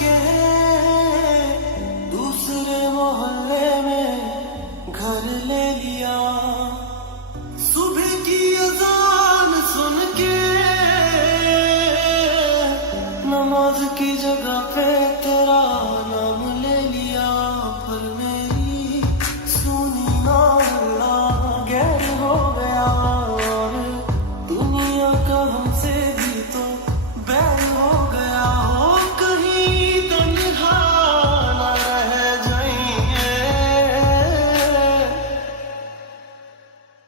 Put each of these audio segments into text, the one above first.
के दूसरे मोहल्ले में घर ले लिया। सुबह की अजान सुन के नमाज की जगह पे तेरा नाम ले लिया। पर मेरी सुनी ना अल्लाह गैर हो गया, और दुनिया का हमसे भी तो बैर हो गया। हो कहीं तन्हा ना रह जाइए,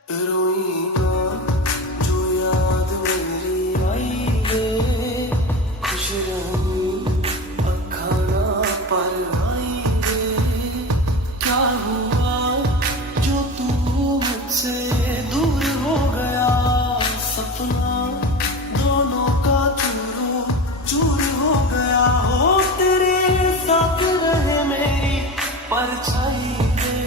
रोई ना जो याद मेरी आई वे, खुश रहूं अखा ना पर आई वे। क्या हुआ जो तू मुझसे दूर हो गया, सपना दोनों का चूरो चूर हो गया। हो तेरे साथ रहे मेरी परछाई वे।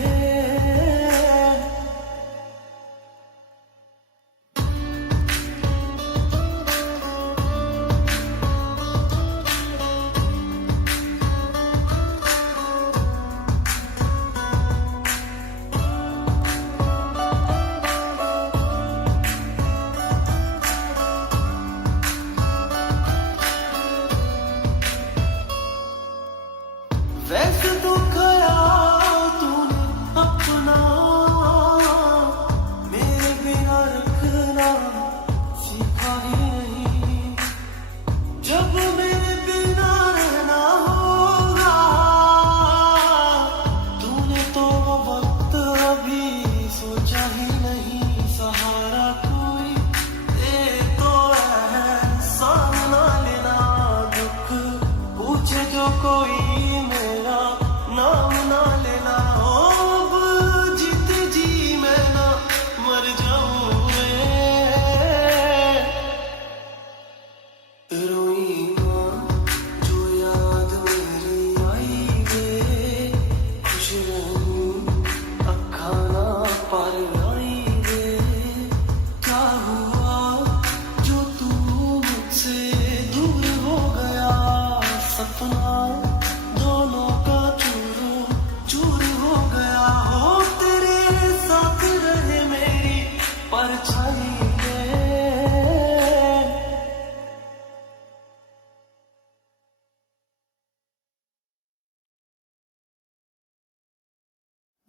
वैसे तो ख्याल तूने अपना मेरे बिना रखना सीखा ही नहीं। जब मेरे बिना रहना होगा, तूने तो वो वक्त अभी सोचा ही नहीं। सहारा कोई दे तो एहसान ना लेना, दुख पूछे जो कोई मेरा नाम ना लेना। हो अब जीत जी मैं ना मर जाऊं रोई ना जो याद मेरी आई वे, खुश रहूं अखा ना पर आई वे। क्या हुआ जो तू मुझसे दूर हो गया, सपना दोनों का चूरो चूर हो गया। हो तेरे साथ रहे मेरी परछाई वे।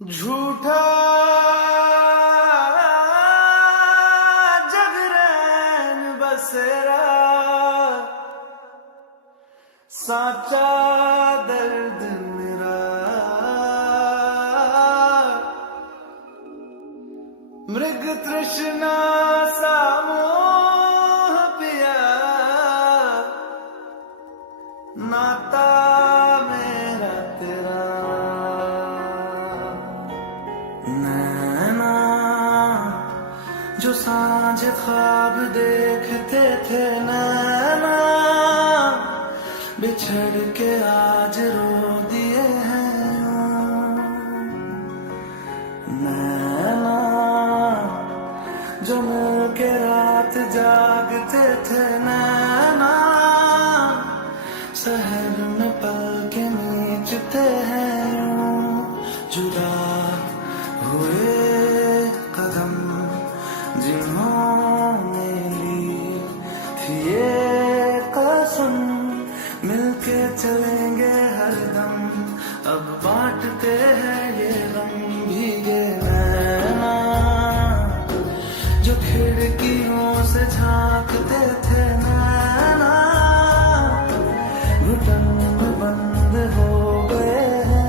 झूठा जगरैन बसेरा, साचा दर्द मेरा। मृग तृष्णा सा मोह पिया, नाता मेरा तेरा। नैना जो सांझ ख्वाब देखते थे, नैना बिछड़ के आज रो दिए हैं। नैना जो मिल के रात जागते थे, नैना शहर में पल के नीचते हैं। जुदा हुए कदम जिन्होंने ली थी ये कसम, मिलके चलेंगे हरदम। अब बांटते हैं ये रंग भीगे नैना, जो खिड़कियों से झांकते थे, नैना घुटन बंद हो गए हैं।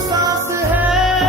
सांस है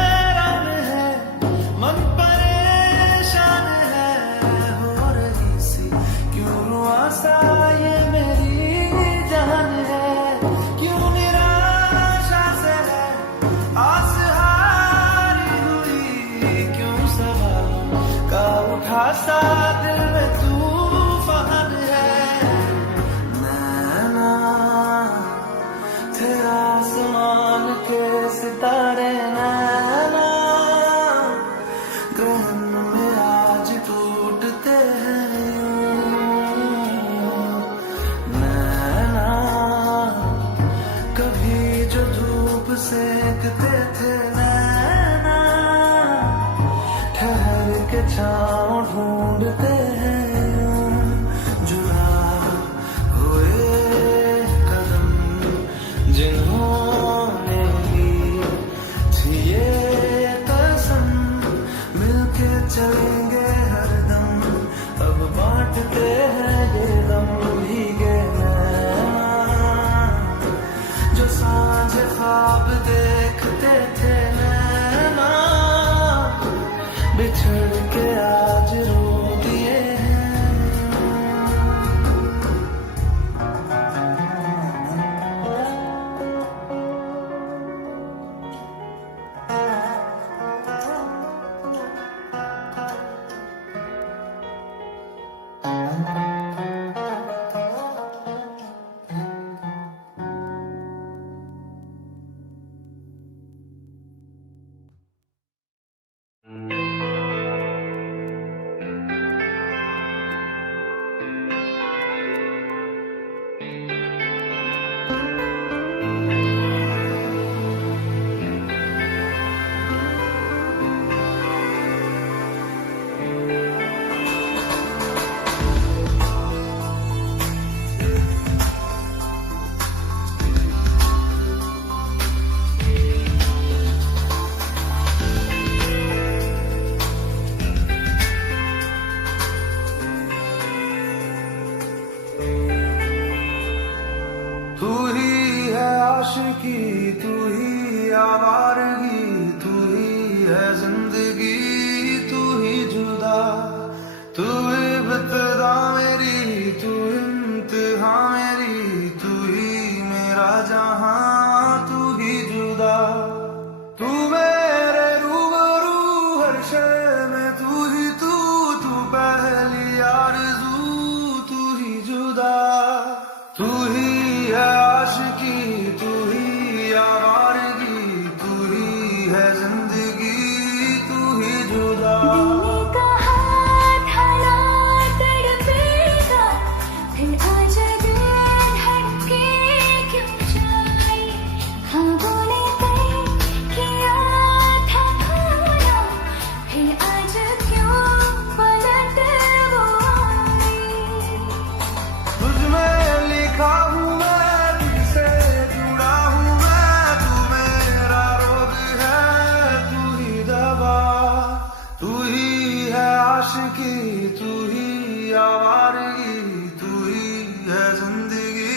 छाँव ढूंढते हैं जुड़ा हुए कदम जिन्होंने ली थी ये कसम मिलके चलेंगे हरदम अब बांटते हैं ये दम भीगे नैना जो सांझ ख्वाब देखते थे नैना बिछड़ के आज रो दिए हैं। तू ही है आशिकी तू ही आवारगी तू ही है जिंदगी तू ही जुदा तू इब्तिदा मेरी तू इंतहा मेरी तू ही मेरा जहां तू ही जुदा तू मेरे रूबरू हर शय में तू पहली आरज़ू तू ही जुदा तू ही है आशिकी तू ही आवारगी तू ही है जिंदगी तू ही जुदा आशिकी तू ही आवारगी तू ही है जिंदगी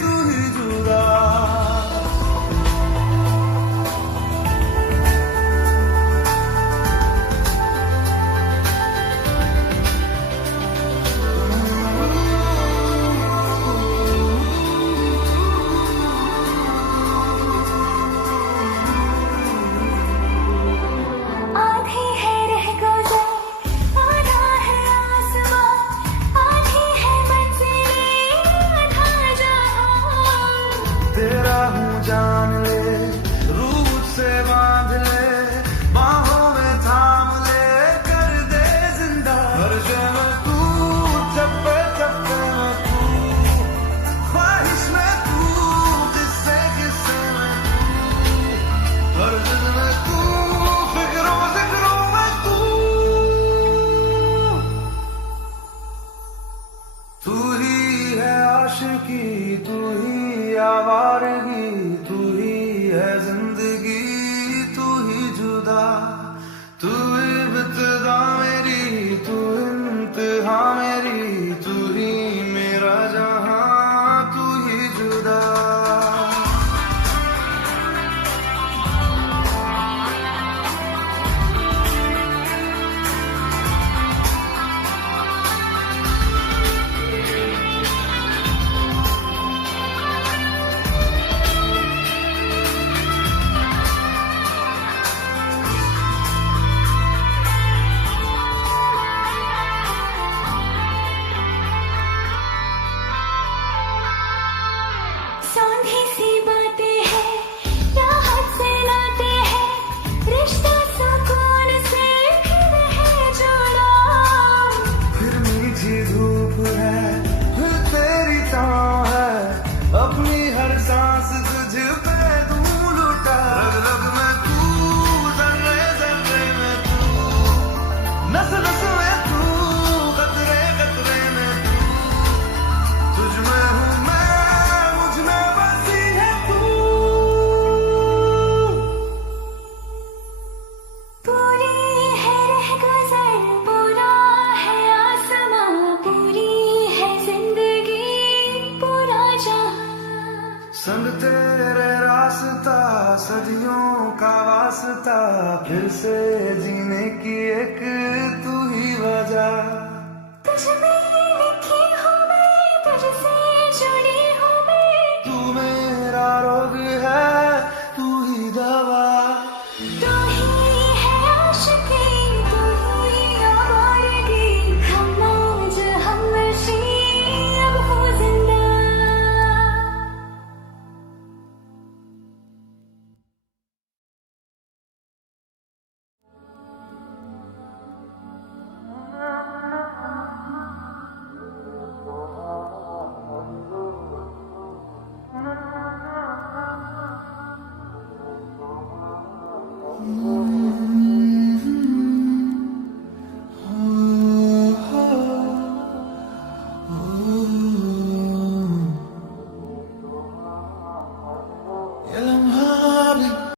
तू ही जुदा तेरा हूँ जान ले रूह से बांध ले बाहों में थाम ले कर दे जिंदा हर जगह में तू चप्पे चप्पे में तू ख्वाहिश में तू किस्से किस्से में तू हर जिद में तू फिक्रों जिक्रों में तू ही है आशिकी तू ही आवारगी तू ही है जिंदगी तू ही जुदा तू इब्तिदा मेरी तू इंतहा मेरी तू ही मेरा जहां तू ही जुदा वास्ता फिर से जीने की एक